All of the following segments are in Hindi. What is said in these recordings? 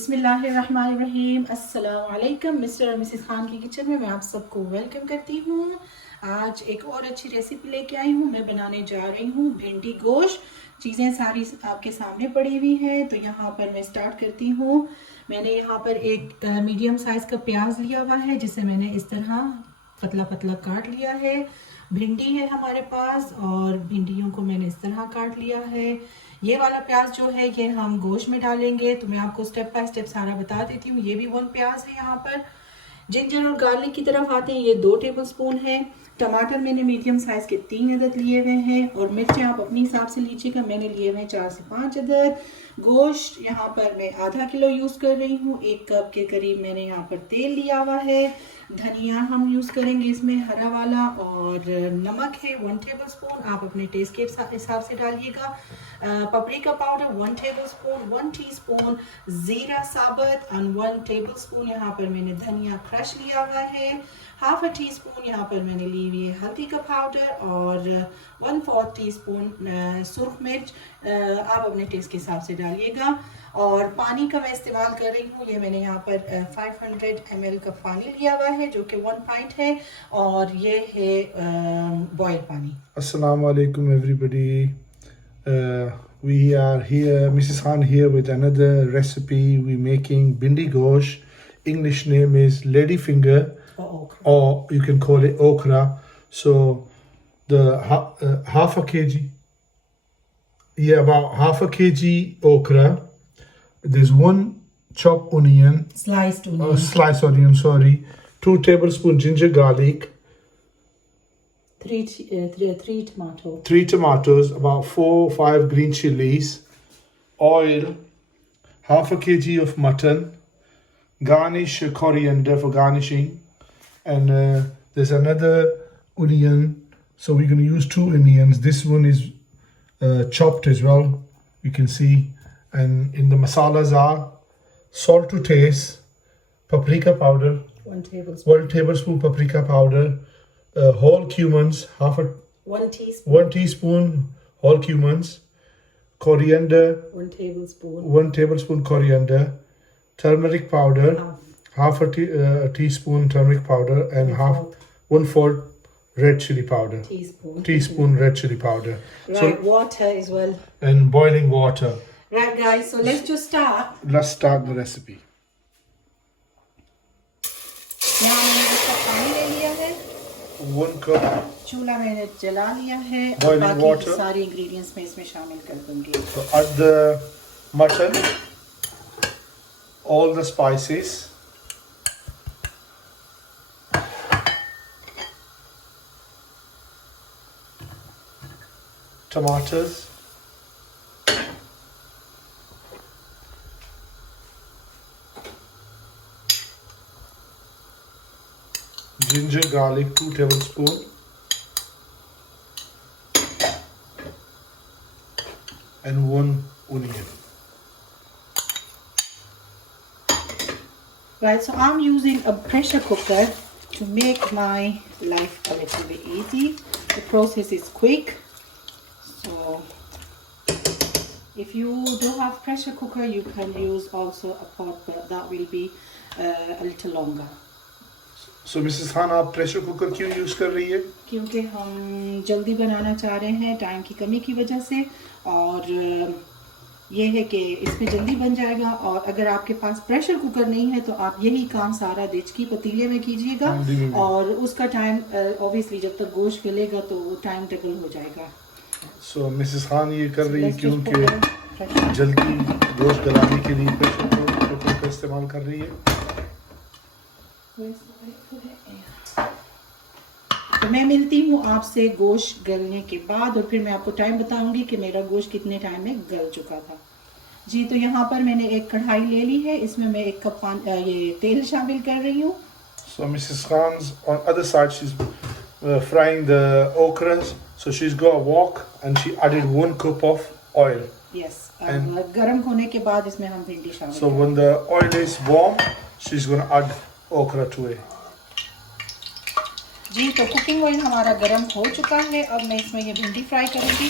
बिस्मिल्लाहिर्रहमानिर्रहीम। अस्सलाम वालेकुम। मिस्टर और मिसेस खान की किचन में मैं आप सबको वेलकम करती हूँ। आज एक और अच्छी रेसिपी लेके आई हूँ। मैं बनाने जा रही हूँ भिंडी गोश्त। चीज़ें सारी आपके सामने पड़ी हुई हैं, तो यहाँ पर मैं स्टार्ट करती हूँ। मैंने यहाँ पर एक मीडियम साइज़ का प्याज लिया हुआ है, जिसे मैंने इस तरह पतला पतला काट लिया है। भिंडी है हमारे पास और भिंडियों को मैंने इस तरह काट लिया है। ये वाला प्याज जो है ये हम गोश्त में डालेंगे, तो मैं आपको स्टेप बाय स्टेप सारा बता देती हूँ। ये भी 1 प्याज है यहाँ पर। जिंजर और गार्लिक की तरफ आते हैं, ये 2 टेबलस्पून है। टमाटर मैंने मीडियम साइज के 3 अदद लिए हुए हैं और मिर्चें आप अपने हिसाब से लीजिएगा। मैंने लिए हुए हैं 4 से 5 अदद। गोश्त यहाँ पर मैं आधा किलो यूज़ कर रही हूँ। 1 कप के करीब मैंने यहाँ पर तेल लिया हुआ है। धनिया हम यूज़ करेंगे इसमें हरा वाला, और नमक है 1 टेबलस्पून, आप अपने टेस्ट के हिसाब से डालिएगा। पपरिका पाउडर 1 टेबलस्पून, 1 टीस्पून जीरा साबुत और 1 टेबलस्पून यहाँ पर मैंने धनिया क्रश लिया हुआ है। हाफ अ टी स्पून यहाँ पर मैंने ली हुई है हल्दी का पाउडर और 1/4 टीस्पून सुरख मिर्च। आप अपने टेस्ट के हिसाब से डालिएगा। और पानी का मैं इस्तेमाल कर रही हूँ। ये मैंने यहाँ पर 500 ml का पानी लिया हुआ है, जो कि 1 pint है, और ये है बॉयल पानी। Assalamu alaikum everybody. We are here, Mrs. Khan here with another recipe. We're making Bhindi Gosht. English name is ladyfinger, or you can call it okra. So the half a kg, about half a kg okra. There's 1 chopped onion, sliced onion, sorry. 2 tablespoons ginger garlic. 3 tomatoes. 3 tomatoes, about 4-5 green chilies, oil, half a kg of mutton, garnish coriander for garnishing, and there's another onion, so we're going to use 2 onions. This one is chopped as well, you can see. And in the masalas are salt to taste, paprika powder, 1 tablespoon paprika powder, whole cumins, 1 teaspoon whole cumins, coriander, 1 tablespoon coriander, turmeric powder, half a teaspoon turmeric powder, and 1/4 red chili powder, teaspoon red chili powder. Right, so, water as well, and boiling water. Right guys, so let's just start. Let's start the recipe. यहाँ मैंने इसका पानी ले लिया है, 1 cup. चूल्हा मैंने जला लिया है, Boiling बाकी water. सारी इंग्रेडिएंट्स मैं इसमें शामिल कर दूंगी। So add the mutton, all the spices, tomatoes, ginger garlic 2 tablespoons, and 1 onion. Right, so I'm using a pressure cooker to make my life a little bit easy. The process is quick, so if you don't have pressure cooker, you can use also a pot, but that will be a little longer. So Mrs. Khan, आप प्रेशर कुकर क्यों यूज कर रही है? क्योंकि हम जल्दी बनाना चाह रहे हैं टाइम की कमी की वजह से, और ये है कि इसमें जल्दी बन जाएगा। और अगर आपके पास प्रेशर कुकर नहीं है तो आप यही काम सारा देचकी पतीले में कीजिएगा, और उसका टाइम ऑब्वियसली जब तक गोश्त गलेगा तो वो टाइम टेबल हो जाएगा। सो मिसेस खान ये कर रही है क्योंकि जल्दी गोश्त गलाने के लिए प्रेशर कुकर का इस्तेमाल कर रही है। तो मैं मिलती हूँ आपसे गोश्त गलने के बाद, और फिर मैं आपको टाइम बताऊंगी कि मेरा गोश्त कितने टाइम में गल चुका था। जी, तो यहाँ पर मैंने एक कढ़ाई ले ली है, इसमें मैं 1 कप ये तेल शामिल कर रही हूँ। So Mrs. Khan's on other side she's frying the okras, so she's got a wok and she added 1 cup of oil. Yes, and गर्म होने के बाद इसमें हम भिंडी शामिल। So when the oil is warm, she's going to add okra to it. जी, तो कुकिंग ऑयल हमारा गर्म हो चुका है। अब मैं इसमें ये भिंडी फ्राई करूँगी।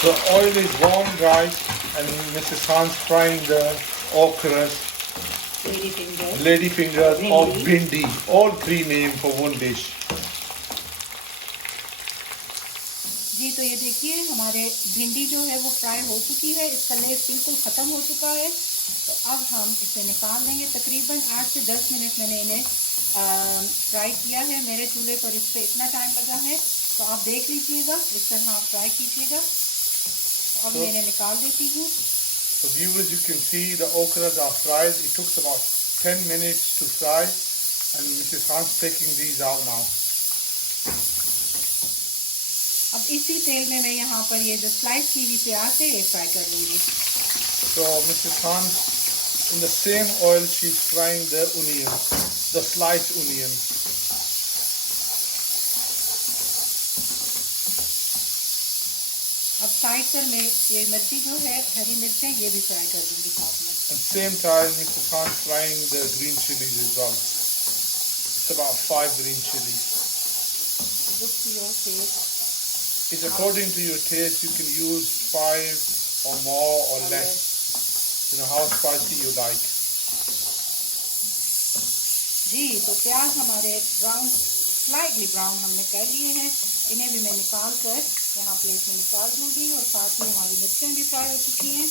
So oil is warm, guys, and Mrs. Khan's frying the okras, lady finger, lady fingers, or Bhindi. bhindi. All three names for one dish. जी तो ये देखिए हमारे भिंडी जो है वो फ्राई हो चुकी है, इसका लेस बिल्कुल ख़त्म हो चुका है। तो अब हम इसे निकाल देंगे। तकरीबन 8 से 10 मिनट मैंने इन्हें फ्राई किया है। मेरे चूल्हे पर इस पर इतना टाइम लगा है, तो आप देख लीजिएगा, इस तरह आप फ्राई कीजिएगा। तो अब मैं इन्हें निकाल देती हूँ। So viewers, you can see the okras are fried. It took about 10 minutes to fry, and Mrs. Khan's taking these out now. अब इसी तेल में मैं यहाँ पर ये जो स्लाइस की हुई प्याज है ये फ्राई कर लूँगी। So Mrs. Khan, in the same oil, she's frying the onions, the sliced onions. अब साइड पर मैं ये मिर्ची जो है, हरी मिर्चें, ये भी फ्राई कर दूँगी साथ में। At the same time, Mrs. Khan frying the green chilies as well. It's about 5 green chilies. Look to your taste. It's according to your taste. You can use 5 or more or less. You know how spicy you like. जी तो प्याज हमारे ब्राउन, स्लाइटली ब्राउन हमने कर लिए हैं। इन्हें भी मैं निकाल कर यहाँ प्लेट में निकाल दूँगी, और साथ ही हमारी मिर्चें भी फ्राई हो चुकी हैं।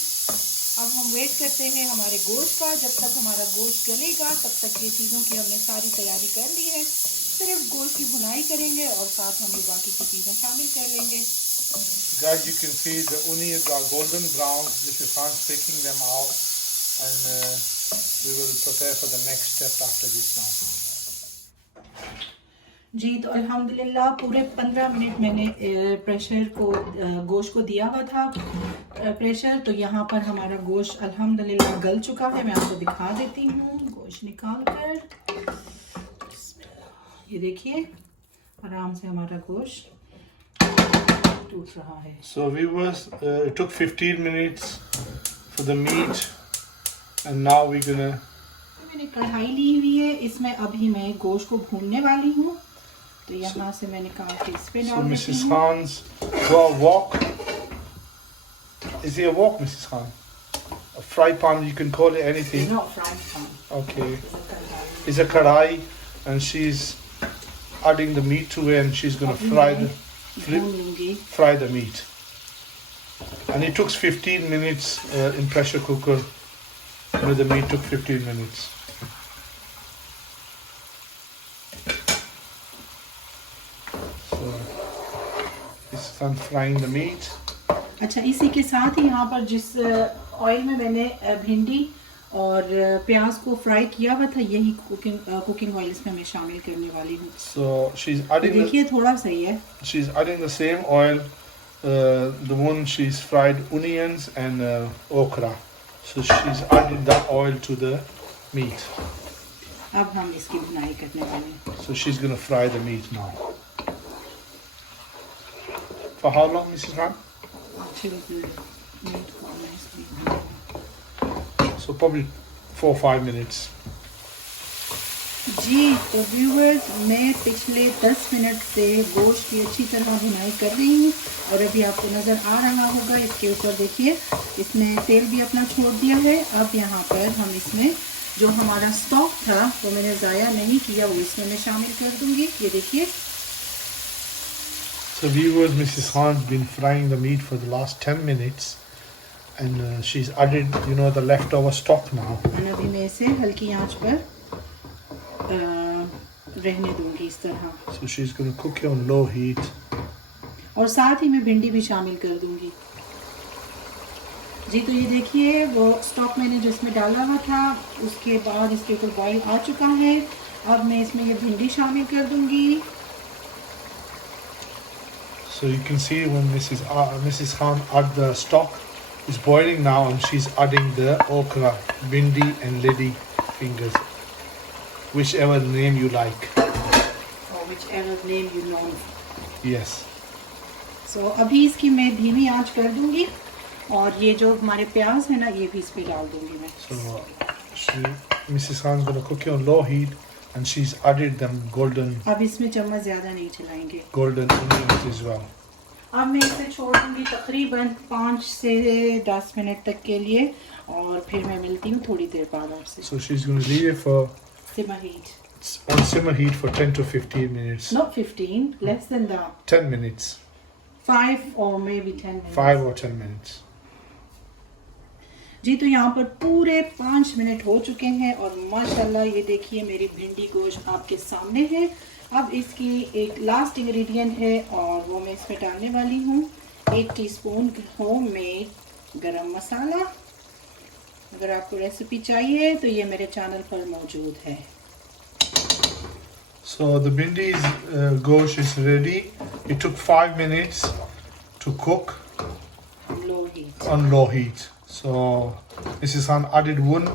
अब हम वेट करते हैं हमारे गोश्त का। जब तक हमारा गोश्त गलेगा तब तक ये चीज़ों की हमने सारी तैयारी कर ली है। सिर्फ गोश्त की भुनाई करेंगे और साथ हम ये बाकी की चीज़ें शामिल कर लेंगे। Guys, you can see the onions are golden brown. Mrs. Khan's taking them out, and we will prepare for the next step after this now. जी तो अल्हम्दुलिल्लाह पूरे 15 मिनट मैंने प्रेशर को गोश्त को दिया हुआ था प्रेशर। तो यहाँ पर हमारा गोश्त अल्हम्दुलिल्लाह गल चुका है। मैं आपको दिखा देती हूँ गोश्त निकाल कर। ये देखिए आराम से हमारा गोश्त टूट रहा है। So viewers, it took 15 minutes for the meat, and now we're gonna. मैंने कढ़ाई ली हुई है, इसमें अभी मैं गोश्त को भूनने वाली हूँ। तो यहाँ से मैं निकाल के इस पे डाल देती Mrs. हूँ। Khan's got a wok. Is it a wok, Mrs. Khan? A fry pan, you can call it anything. It's not frying pan. Okay. It's a kadai, and she's adding the meat to it, and she's gonna fry the meat. And it took 15 minutes in pressure cooker. With the meat took 15 minutes. So this is I'm frying the meat. अच्छा इसी के साथ ही यहाँ पर जिस ऑयल में मैंने भिंडी और प्याज को फ्राई किया हुआ था, यही कुकिंग ऑयल इसमें मैं शामिल करने वाली हूँ। So she's adding. देखिए थोड़ा सा ही है। She's adding the same oil, the one she's fried onions and okra. So she's adding that oil to the meat. अब हम इसकी भुनाई करने वाले हैं। So she's gonna fry the meat now. For how long, Mrs. Khan? So probably 4 or 5 minutes. जी तो व्यूअर्स, मैं पिछले 10 मिनट से गोश्त की अच्छी तरह भुनाई कर रही हूँ, और अभी आपको नज़र आ रहा होगा इसके ऊपर देखिए इसने तेल भी अपना छोड़ दिया है। अब यहाँ पर हम इसमें जो हमारा स्टॉक था वो मैंने ज़ाया नहीं किया, वो इसमें मैं शामिल कर दूँगी। ये देखिए। So viewers, Mrs. Khan's been frying the meat for the last 10 minutes, and she's added, you know, the leftover stock now. और अभी मैं इसे हल्की आंच पर रहने दूंगी इस तरह। So she's going to cook it on low heat. और साथ ही मैं भिंडी भी शामिल कर दूंगी। जी तो ये देखिए वो स्टॉक मैंने जो इसमें डाला हुआ था, उसके बाद इसके ऊपर बॉईल आ चुका है। अब मैं इसमें ये भिंडी शामिल कर दूंगी। So you can see when Mrs. Khan add the stock, is boiling now, and she's adding the okra, bhindi and lady fingers, whichever name you like. Or whichever name you know. Yes. So अभी इसकी मैं धीमी आंच कर दूंगी, और ये जो हमारे प्याज है ना ये भी इस पे डाल दूंगी मैं। So Mrs. Khan's gonna cook it on low heat, and she's added them golden. अब इसमें चम्मच ज़्यादा नहीं चलाएंगे। Golden onions as well. अब मैं इसे छोड़ दूँगी तकरीबन 5 से 10 मिनट तक के लिए और फिर मैं मिलती हूँ थोड़ी देर बाद आपसे। So she's going to leave it for Simmer heat. on simmer heat for 10 to 15 minutes. Not 15, less than that. 10 minutes. 5 or maybe 10 minutes. 5 or 10 minutes. जी तो यहाँ पर पूरे 5 मिनट हो चुके हैं और माशाल्लाह ये देखिए मेरी भिंडी गोश्त आपके सामने है। अब इसकी एक लास्ट इंग्रेडिएंट है और वो मैं इसमें डालने वाली हूँ 1 टीस्पून होममेड गरम मसाला। अगर आपको रेसिपी चाहिए तो ये मेरे चैनल पर मौजूद है। So the bhindi's gosht is ready. It took 5 minutes to cook Low heat. on low heat. So Mrs. Khan added 1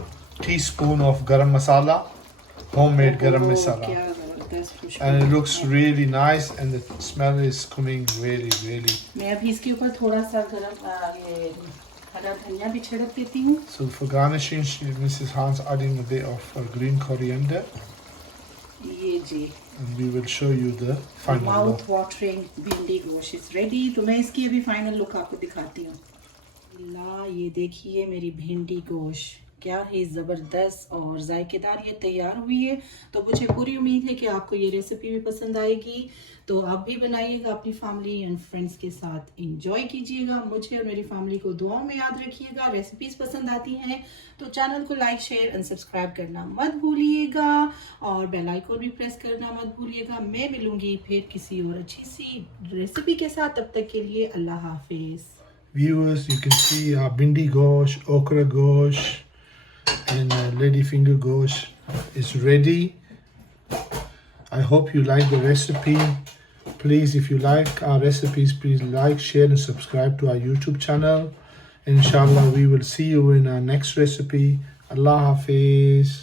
teaspoon of garam masala, homemade garam oh, masala, क्या ज़बरदस्त खुशबू and it है। looks really nice and the smell is coming really. मैं अभी इसके ऊपर थोड़ा सा ये हरा धनिया भी छिड़क देती हूँ। So for garnishing, Mrs. Khan's adding a bit of green coriander, ये जी and we will show you the final mouth look. Watering भिंडी गोश्त इज रेडी। तो मैं इसकी अभी फाइनल लुक आपको दिखाती हूँ। ला ये देखिए मेरी भिंडी गोश्त क्या ही ज़बरदस्त और जायकेदार ये तैयार हुई है। तो मुझे पूरी उम्मीद है कि आपको ये रेसिपी भी पसंद आएगी। तो आप भी बनाइएगा अपनी फैमिली एंड फ्रेंड्स के साथ इंजॉय कीजिएगा। मुझे और मेरी फैमिली को दुआओं में याद रखिएगा। रेसिपीज़ पसंद आती हैं तो चैनल को लाइक शेयर एंड सब्सक्राइब करना मत भूलिएगा और बेल आइकन भी प्रेस करना मत भूलिएगा। मैं मिलूंगी फिर किसी और अच्छी सी रेसिपी के साथ। तब तक के लिए अल्लाह हाफिज़। Viewers, you can see our bhindi gosht, okra gosht, and lady finger gosht is ready. I hope you like the recipe. Please, if you like our recipes, please like, share and subscribe to our YouTube channel. Inshallah, we will see you in our next recipe. Allah Hafiz.